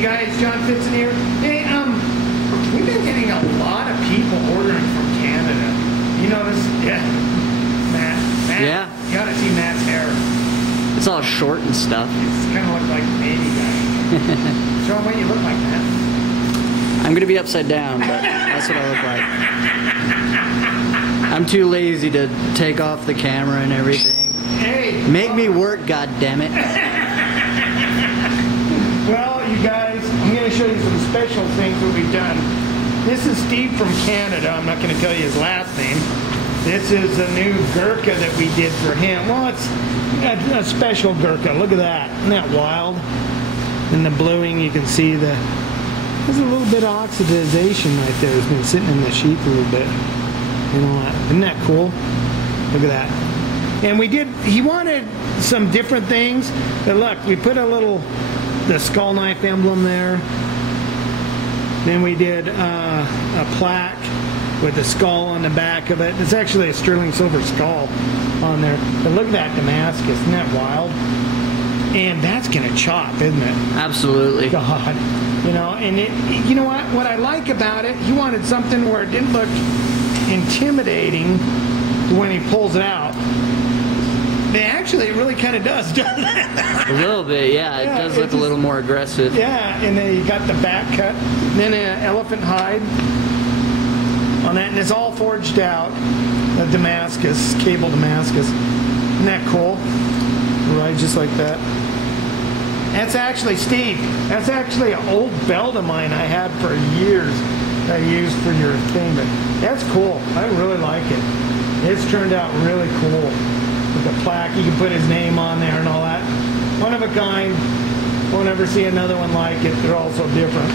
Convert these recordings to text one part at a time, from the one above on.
Hey guys, John Fitzen here. Hey, we've been getting a lot of people ordering from Canada. You notice? Yeah. Matt. Yeah. You gotta see Matt's hair. It's all short and stuff. It's kind of look like a baby guy. Show him what you look like, Matt. I'm gonna be upside down, but that's what I look like. I'm too lazy to take off the camera and everything. Hey. Make me work, goddammit. Well, you guys, I'm going to show you some special things that we've done. This is Steve from Canada. I'm not going to tell you his last name. This is a new Gurkha that we did for him. Well, it's a special Gurkha. Look at that. Isn't that wild? In the bluing, you can see there's a little bit of oxidization right there. It's been sitting in the sheath a little bit. You know, isn't that cool? Look at that. And he wanted some different things. But look, we put the skull knife emblem there. Then we did a plaque with the skull on the back of it. It's actually a sterling silver skull on there. But look at that Damascus. Isn't that wild? And that's going to chop, isn't it? Absolutely. God. You know, and you know what I like about it? He wanted something where it didn't look intimidating when he pulls it out. Actually, it really kind of does, doesn't it? A little bit, yeah. It does look a little more aggressive. Yeah, and then you got the back cut, then an elephant hide on that, and it's all forged out. The Damascus, cable Damascus. Isn't that cool? Right, just like that. That's actually, Steve, that's actually an old belt of mine I had for years that I used for your thing, but that's cool. I really like it. It's turned out really cool. With the plaque, you can put his name on there and all that. One of a kind. Won't ever see another one like it. They're all so different.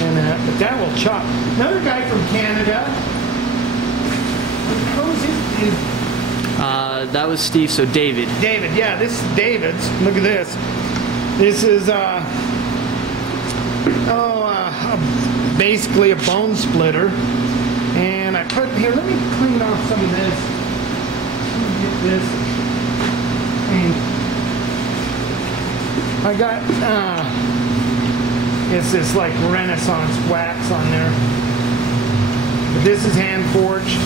And but that will chop. Another guy from Canada. What was his? That was Steve, so David. David, yeah, this is David's. Look at this. This is basically a bone splitter. And I put here. Let me clean off some of this. This and I got it's this like Renaissance wax on there, but this is hand forged.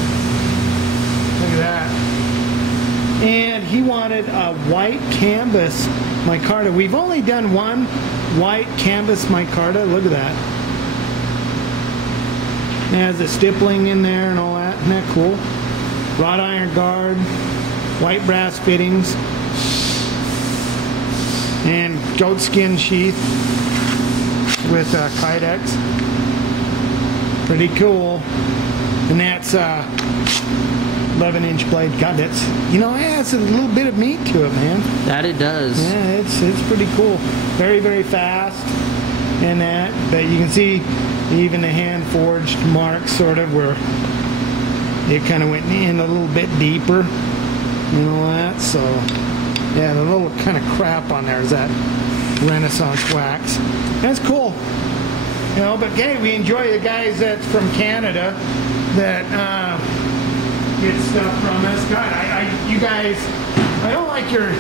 Look at that. And he wanted a white canvas micarta. We've only done one white canvas micarta. Look at that. It has the stippling in there and all that. Isn't that cool? Wrought iron guard. White brass fittings and goat skin sheath with Kydex. Pretty cool. And that's 11-inch blade. God, that's, you know, it has a little bit of meat to it, man. That it does. Yeah, it's pretty cool. Very, very fast and that. But you can see even the hand forged marks sort of where it kind of went in a little bit deeper. You know that? So, yeah, the little kind of crap on there is that Renaissance wax. That's cool. You know, but hey, we enjoy the guys that's from Canada that get stuff from us. God, you guys, I don't like your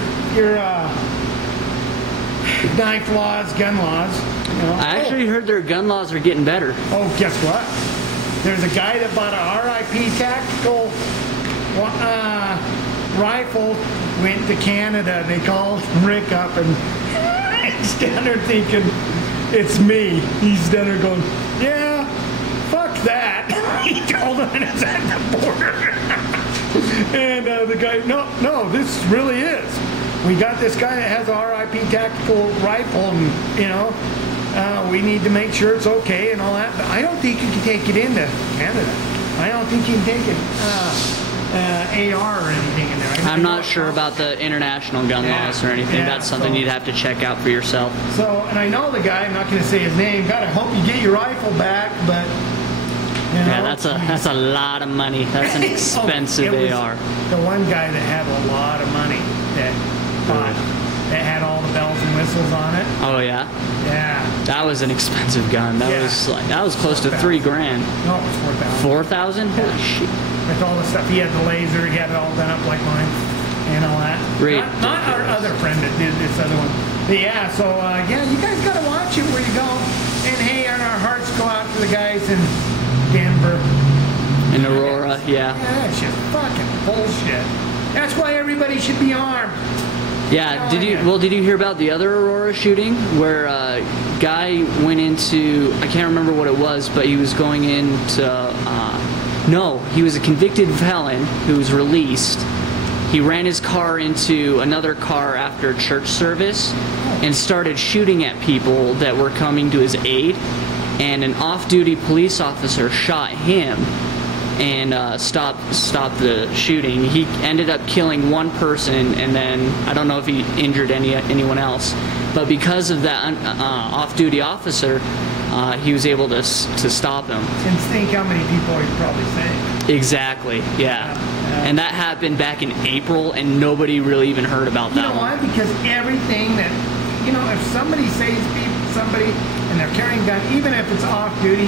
knife laws, gun laws. You know? I actually heard their gun laws are getting better. Oh, guess what? There's a guy that bought a RIP tactical rifle, went to Canada. They called Rick up and he's down there thinking it's me. He's down there going, yeah, fuck that. He told him and it's at the border. And the guy, no, this really is. We got this guy that has a RIP tactical rifle, and you know, we need to make sure it's okay and all that. But I don't think you can take it into Canada. I don't think you can take it. AR or anything in there. I'm not sure about the international gun laws or anything. Yeah, that's something you'd have to check out for yourself. So, and I know the guy, I'm not going to say his name. God, I hope you get your rifle back, but you know, yeah, that's a lot of money. That's an expensive AR. The one guy that had a lot of money that bought, that had all the bells and whistles on it. Oh yeah. Yeah. That was an expensive gun. That was close to $3 grand. No, it was 4,000. 4,000. Holy shit. With all the stuff, he had the laser, he had it all done up like mine, and all that. Not our other friend that did this other one. But yeah, so yeah, you guys gotta watch it where you go. guys in Denver. In Aurora, yeah. Yeah, that's just fucking bullshit. That's why everybody should be armed. Yeah, did you hear about the other Aurora shooting where a guy went into, I can't remember what it was, but he was going into, no, he was a convicted felon who was released. He ran his car into another car after a church service and started shooting at people that were coming to his aid, and an off-duty police officer shot him and stopped the shooting. He ended up killing one person, and then I don't know if he injured anyone else. But because of that off-duty officer, he was able to stop him. And think how many people he probably saved. Exactly. Yeah. And that happened back in April, and nobody really even heard about that. You know why? Because everything that, you know, if somebody saves somebody and they're carrying a gun, even if it's off-duty,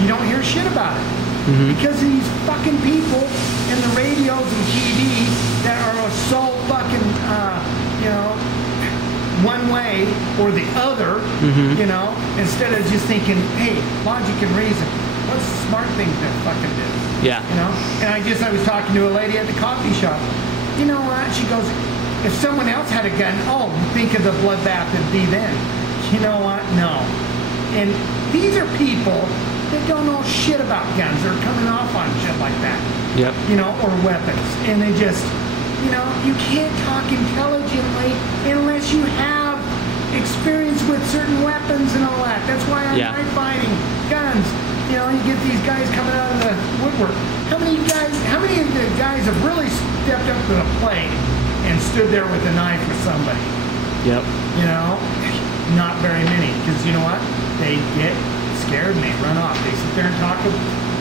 you don't hear shit about it. Because of these fucking people in the radios and TV that are so fucking, you know, one way or the other, you know, instead of just thinking, hey, logic and reason. What's the smart thing to fucking do? Yeah. You know? And I was talking to a lady at the coffee shop. You know what? She goes, if someone else had a gun, oh, think of the bloodbath it'd be then. You know what? No. And these are people that don't know shit about guns. They're coming off on shit like that. Yep. You know, or weapons. And they just, you know, you can't talk intelligently unless you have experience with certain weapons and all that. That's why I'm knife fighting, guns. You know, you get these guys coming out of the woodwork. How many of the guys have really stepped up to the plate and stood there with a knife with somebody? Yep. You know, not very many. Because you know what? They get scared and they run off. They sit there and talk a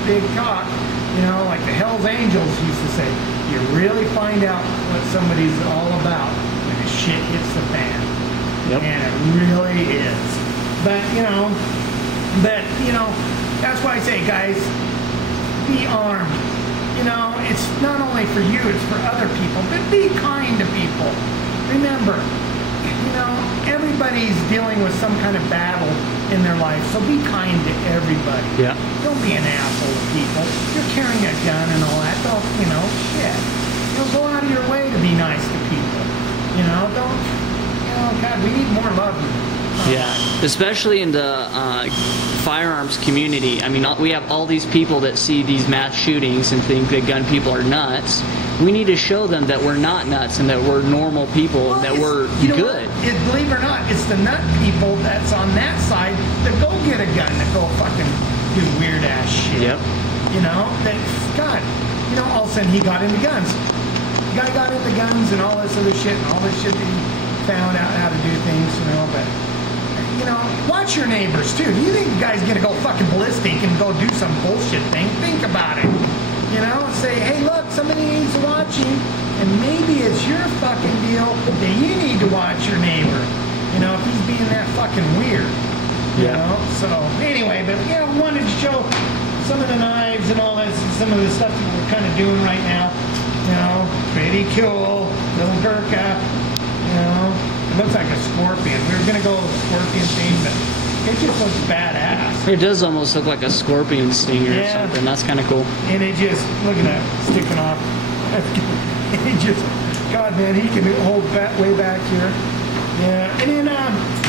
big talk. You know, like the Hells Angels used to say, you really find out what somebody's all about when the shit hits the fan. Yep. And it really is. But, you know, that's why I say, guys, be armed. You know, it's not only for you, it's for other people. But be kind to people. Remember, you know, everybody's dealing with some kind of battle in their life, so be kind to everybody. Yeah. Don't be an asshole to people. You're carrying a gun and all that. Don't, you know, shit. You know, go out of your way to be nice to people. You know, don't, you know, God, we need more love. Yeah, especially in the firearms community. I mean, we have all these people that see these mass shootings and think that gun people are nuts. We need to show them that we're not nuts and that we're normal people and that we're good. Believe it or not, it's the nut people that's on that side that go get a gun, that go fucking do weird ass shit. Yep. You know, that, God, you know, all of a sudden he got into guns. The guy got into guns and all this other shit and all this shit that he found out how to do things, you know, but, you know, watch your neighbors too. Do you think the guy's gonna go fucking ballistic and go do some bullshit thing? Think about it. You know, say, hey, look, somebody needs to watch you, and maybe it's your fucking deal that you need to watch your neighbor. You know, if he's being that fucking weird. You know? So, anyway, but, yeah, we wanted to show some of the knives and all this, and some of the stuff that we're kind of doing right now. You know, pretty cool. Little Gurkha. You know, it looks like a scorpion. We were going to go with a scorpion theme, but it just looks badass. It does almost look like a scorpion stinger or something. That's kind of cool. And it just, look at that, sticking off. It just, God, man, he can hold that way back here. Yeah, and then,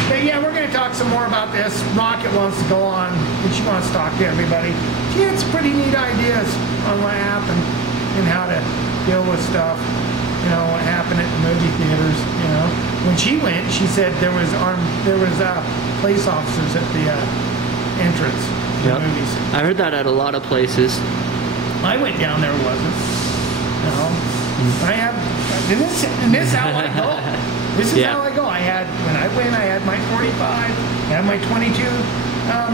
but yeah, we're going to talk some more about this. Rocket wants to go on, and she wants to talk to everybody. She had some pretty neat ideas on what happened and how to deal with stuff. You know, what happened at the movie theaters, you know. When she went, she said there was police officers at the entrance to the movies. I heard that at a lot of places. I went down there, wasn't. You know, I have, and this is how I go. This is how I go. When I went, I had my 45, I had my 22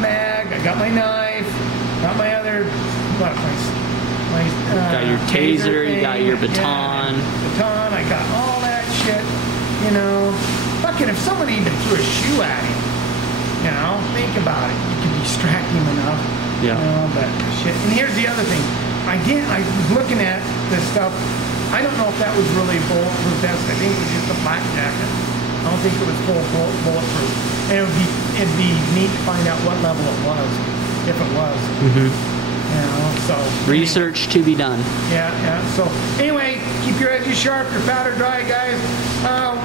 mag, I got my knife, got my other, got your taser, you got your baton. Baton, I got all that shit, you know. Fucking if somebody even threw a shoe at him, you know, think about it. You can distract him enough. Yeah. You know, but shit. And here's the other thing. I was looking at this stuff. I don't know if that was really a bulletproof vest. I think it was just a black jacket. I don't think it was full bulletproof. And it'd be neat to find out what level it was. if it was. You know, so Research to be done. yeah. So anyway, keep your edges sharp, your powder dry, guys.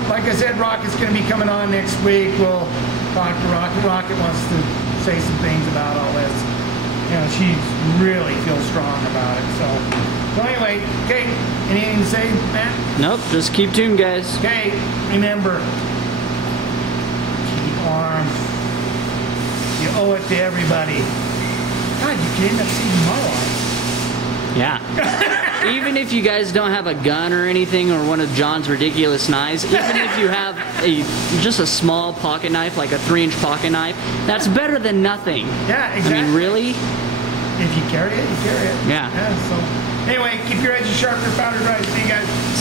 Like I said, Rocket's going to be coming on next week. We'll talk to Rocket. Rocket wants to say some things about all this. You know, she really feels strong about it. So anyway, okay. Anything to say, Matt? Nope, just keep tuned, guys. Okay, remember, keep armed. You owe it to everybody. God, you can end up seeing my life. Yeah. Even if you guys don't have a gun or anything, or one of John's ridiculous knives, even if you have just a small pocket knife, like a 3-inch pocket knife, that's better than nothing. Yeah, exactly. I mean, really? If you carry it, you carry it. Yeah. So anyway, keep your edges sharp, your powder dry. See you guys. See